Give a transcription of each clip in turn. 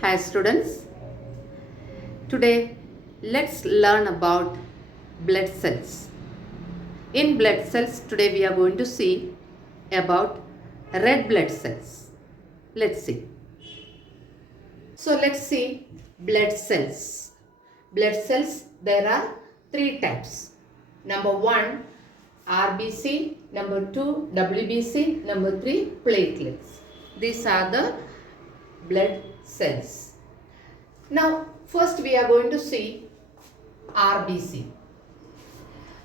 Hi students, today let's learn about blood cells. In blood cells today we are going to see about red blood cells. Let's see. So let's see blood cells. Blood cells, there are three types. Number 1 RBC, number 2 WBC, number 3 platelets. These are the blood cells. Now, first we are going to see RBC.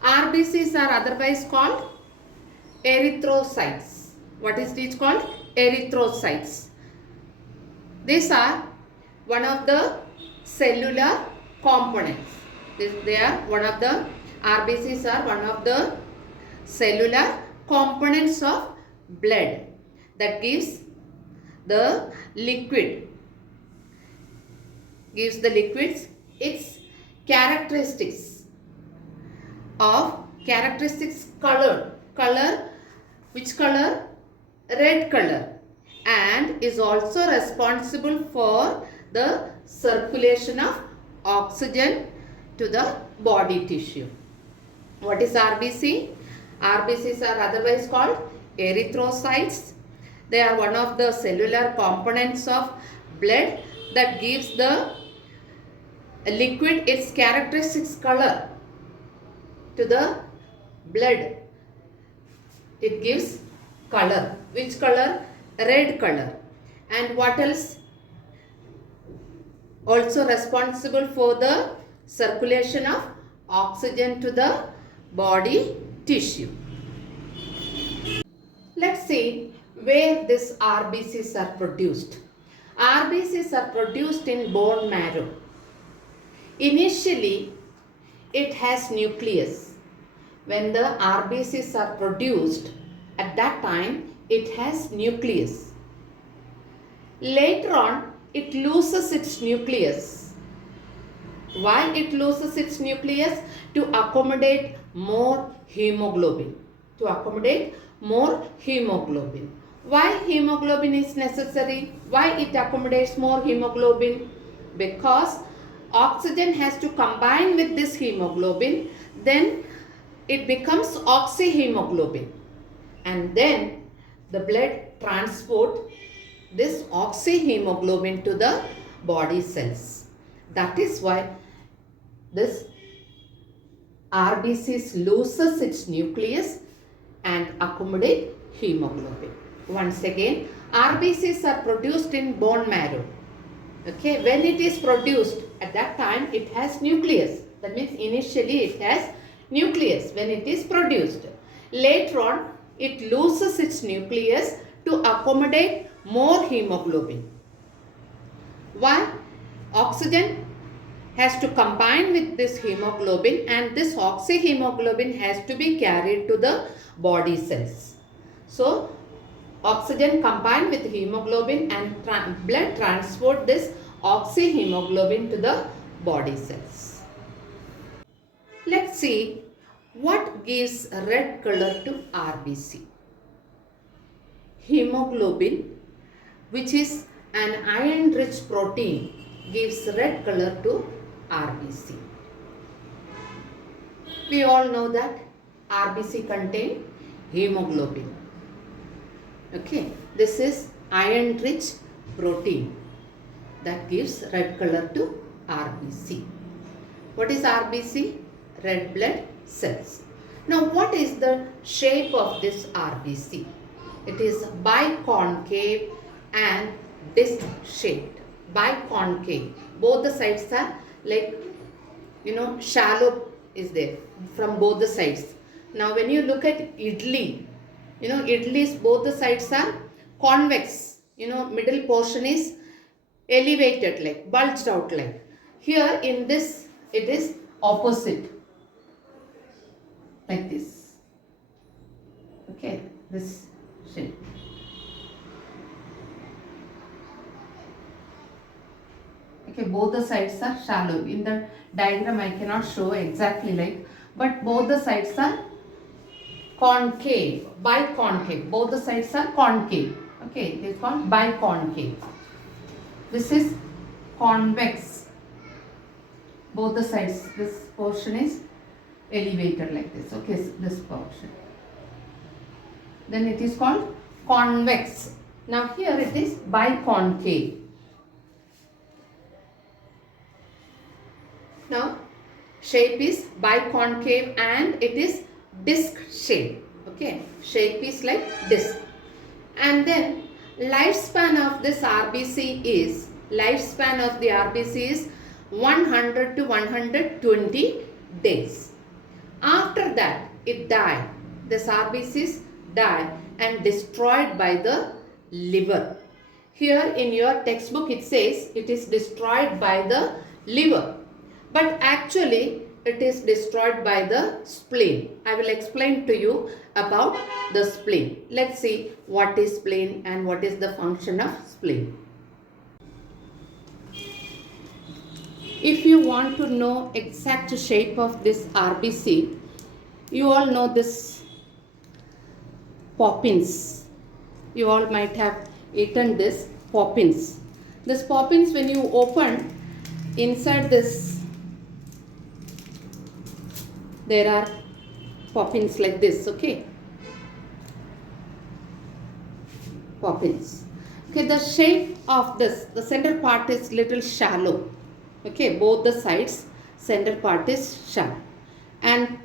RBCs are otherwise called erythrocytes. What is it called? Erythrocytes. These are one of the cellular components. They are one of the RBCs are one of the cellular components of blood that gives the liquids its characteristics color, which color? Red color, and is also responsible for the circulation of oxygen to the body tissue. What is RBC? RBCs are otherwise called erythrocytes. They are one of the cellular components of blood that gives the liquid its characteristics color to the blood. It gives color. Which color? Red color. And what else? Also responsible for the circulation of oxygen to the body tissue. Let's see where these RBCs are produced. RBCs are produced in bone marrow. Initially, it has nucleus. When the RBCs are produced, at that time, it has nucleus. Later on, it loses its nucleus. Why it loses its nucleus? To accommodate more hemoglobin. Why hemoglobin is necessary? Why it accommodates more hemoglobin? Because oxygen has to combine with this hemoglobin, then it becomes oxyhemoglobin, and then the blood transport this oxyhemoglobin to the body cells. That is why this RBCs loses its nucleus and accommodate hemoglobin. Once again, RBCs are produced in bone marrow. Okay, when it is produced, at that time it has nucleus. That means initially it has nucleus when it is produced. Later on, it loses its nucleus to accommodate more hemoglobin. Why? Oxygen has to combine with this hemoglobin, and this oxyhemoglobin has to be carried to the body cells. So, oxygen combined with hemoglobin and blood transport this oxyhemoglobin to the body cells. Let's see what gives red color to RBC. Hemoglobin, which is an iron-rich protein, gives red color to RBC. We all know that RBC contain hemoglobin. Okay, this is iron-rich protein that gives red color to RBC. What is RBC? Red blood cells. Now, what is the shape of this RBC? It is biconcave and disc shaped. Biconcave. Both the sides are like, shallow is there from both the sides. Now, when you look at idli, idlis, both the sides are convex. Middle portion is elevated, like bulged out like. Here in this, it is opposite, like this. Okay, this shape. Okay, both the sides are shallow. In the diagram, I cannot show exactly like, but both the sides are concave, biconcave. Both the sides are concave. Okay, it is called biconcave. This is convex. Both the sides, this portion is elevated like this. Okay, so this portion. Then it is called convex. Now here it is biconcave. Now shape is biconcave and it is disc shape. Okay, shape is like disc. And then lifespan of this RBC is 100 to 120 days. After that it died. This RBCs die and destroyed by the liver. Here in your textbook it says it is destroyed by the liver. But actually it is destroyed by the spleen. I will explain to you about the spleen. Let's see what is spleen and what is the function of spleen. If you want to know exact shape of this RBC, you all know this poppins. You all might have eaten this poppins. This poppins, when you open inside this, there are poppins like this. Okay, poppins. Okay, the shape of this, the center part is little shallow. Okay, both the sides, center part is shallow, and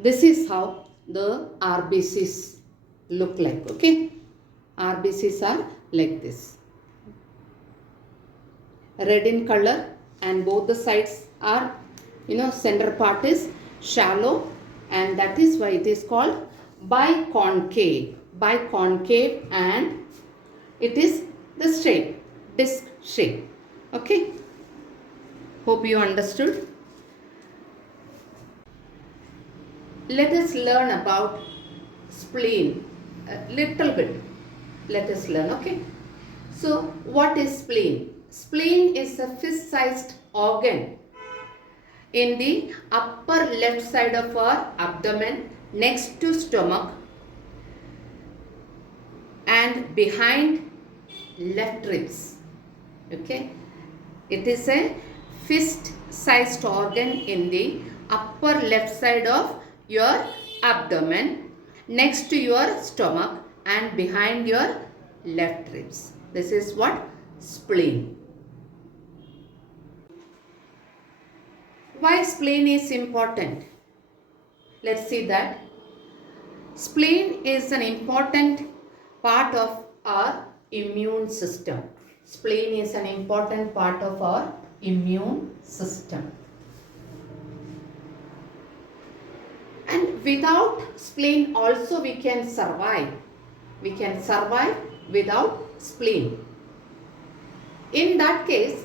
this is how the RBCs look like. Okay, RBCs are like this, red in color, and both the sides are, center part is shallow, and that is why it is called biconcave. Biconcave, and it is the shape, disc shape. Okay, hope you understood. Let us learn about spleen a little bit. Let us learn. Okay, so what is spleen? Spleen is a fist-sized organ in the upper left side of our abdomen, next to stomach and behind left ribs. Okay, it is a fist-sized organ in the upper left side of your abdomen, next to your stomach and behind your left ribs. This is what spleen. Why spleen is important? Let's see that. Spleen is an important part of our immune system. Spleen is an important part of our immune system. And without spleen also we can survive. We can survive without spleen. In that case,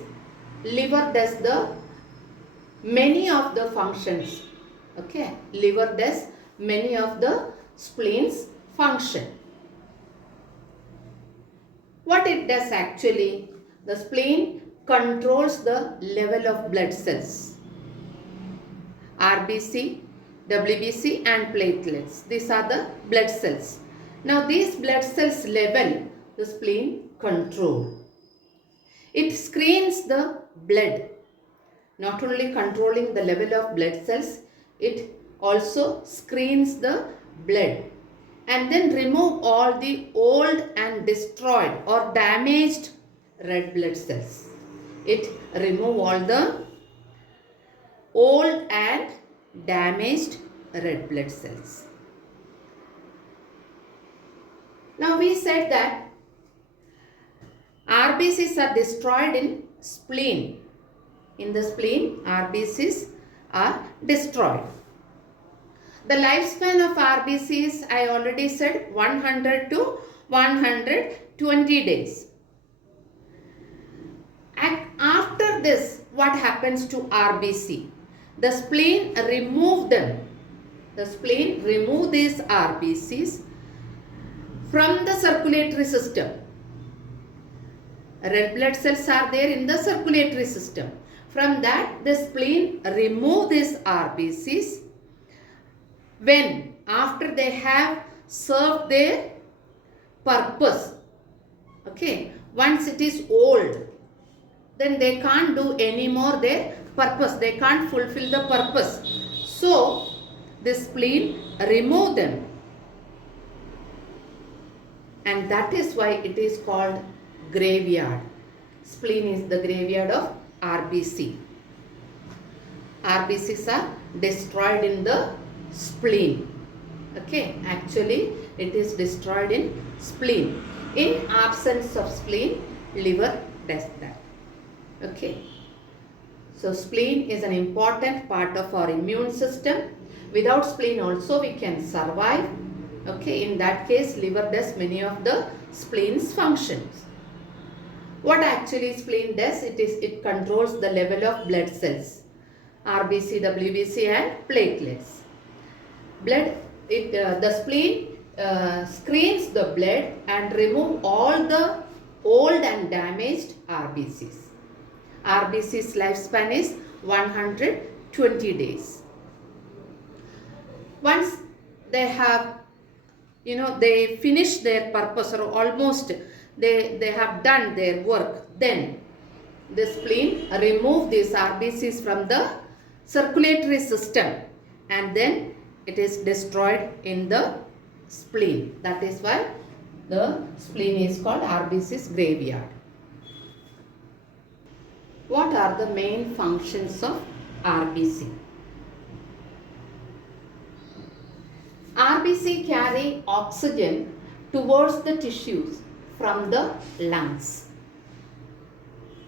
liver does the many of the functions. Okay, liver does many of the spleen's function. What it does actually, the spleen controls the level of blood cells, RBC, WBC and platelets. These are the blood cells. Now these blood cells level the spleen control. It screens the blood, not only controlling the level of blood cells, it also screens the blood and then remove all the old and destroyed or damaged red blood cells. It remove all the old and damaged red blood cells. Now we said that RBCs are destroyed in spleen. In the spleen, RBCs are destroyed. The lifespan of RBCs, I already said, 100 to 120 days. And after this, what happens to RBC? The spleen remove them. The spleen remove these RBCs from the circulatory system. Red blood cells are there in the circulatory system. From that, the spleen remove these RBCs when after they have served their purpose. Okay, once it is old, then they can't do any more their purpose. They can't fulfill the purpose. So the spleen remove them, and that is why it is called graveyard. Spleen is the graveyard of RBC. RBCs are destroyed in the spleen. Okay, actually it is destroyed in spleen. In absence of spleen, liver does that. Okay, so spleen is an important part of our immune system. Without spleen also we can survive. Okay, in that case liver does many of the spleen's functions. What actually spleen does? It controls the level of blood cells, RBC, WBC and platelets. The spleen screens the blood and remove all the old and damaged RBCs. RBC's lifespan is 120 days. Once they have, they finish their purpose, or almost they have done their work, then the spleen remove these RBCs from the circulatory system, and then it is destroyed in the spleen. That is why the spleen is called RBC's graveyard. What are the main functions of RBC? RBC carry oxygen towards the tissues from the lungs.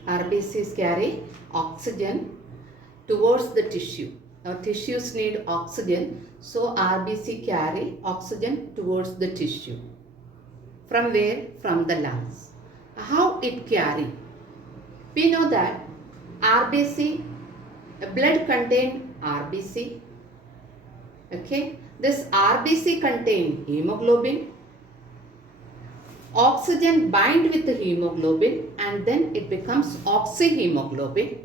RBCs carry oxygen towards the tissue. Our tissues need oxygen, so RBC carry oxygen towards the tissue. From where? From the lungs. How it carry? We know that RBC, blood contain RBC. Okay, this RBC contain hemoglobin. Oxygen bind with the hemoglobin and then it becomes oxyhemoglobin.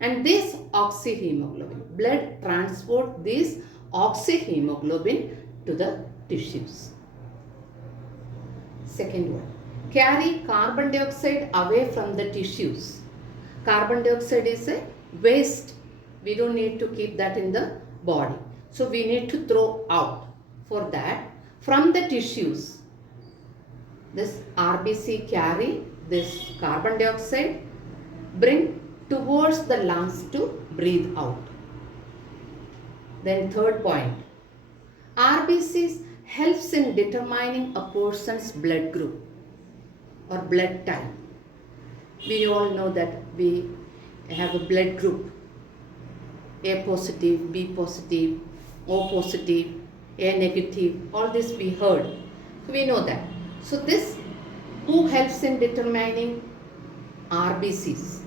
And this oxyhemoglobin, blood transport this oxyhemoglobin to the tissues. Second one, carry carbon dioxide away from the tissues. Carbon dioxide is a waste. We don't need to keep that in the body. So we need to throw out. For that, from the tissues, this RBC carry this carbon dioxide, bring towards the lungs to breathe out. Then third point, RBCs helps in determining a person's blood group or blood type. We all know that we have a blood group, A positive, B positive, O positive, A negative, all this we heard. We know that. So this who helps in determining RBCs.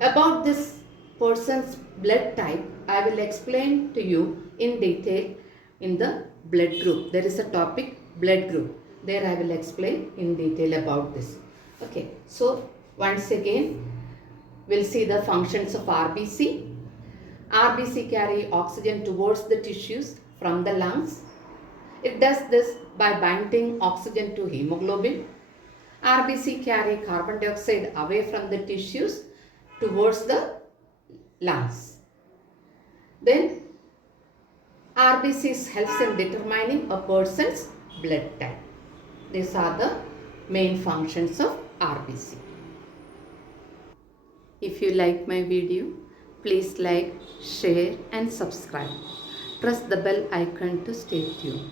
About this person's blood type, I will explain to you in detail in the blood group. There is a topic, blood group. There I will explain in detail about this. Okay, so once again, we'll see the functions of RBC. RBC carry oxygen towards the tissues from the lungs. It does this by binding oxygen to hemoglobin. RBC carry carbon dioxide away from the tissues towards the lungs. Then RBCs helps in determining a person's blood type. These are the main functions of RBC. If you like my video, please like, share and subscribe. Press the bell icon to stay tuned.